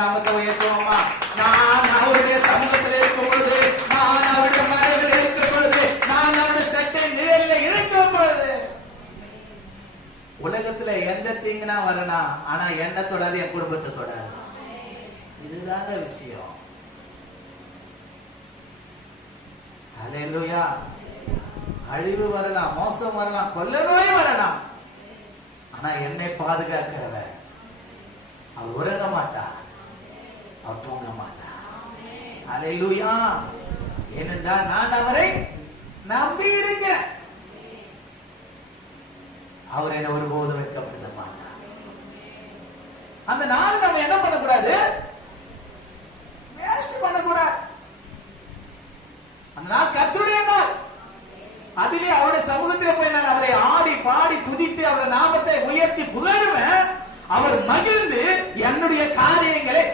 நாமத்தை உயர்த்துவோமா? நான் அவருடைய சமூகத்தில் இருக்கும் பொழுது, நான் அவருடைய மறைவில் இருக்கும் பொழுது, நான் அவருடைய சட்டை நிழலில் இருக்கும் பொழுது, உலகத்துல எந்த தீங்குனா வரலாம், ஆனா என்ன தொடாது, என் குடும்பத்தை தொடாது. இதுதாங்க விஷயம். அல்லேலூயா. அழிவு வரலாம், மோசம் வரலாம், கொள்ள நோய் வரலாம், ஆனா என்னை பாதுகாக்கிறவர் அவர் உறங்க மாட்டார், அவர் தூங்க மாட்டார். அல்லேலூயா. ஏனென்றால் நான் அவரை நம்பி இருக்கிறேன். அவர் என்னை ஒருபோதும் வெட்கப்படுத்த மாட்டார். அந்த நாள் நம்ம என்ன பண்ணக்கூடாது?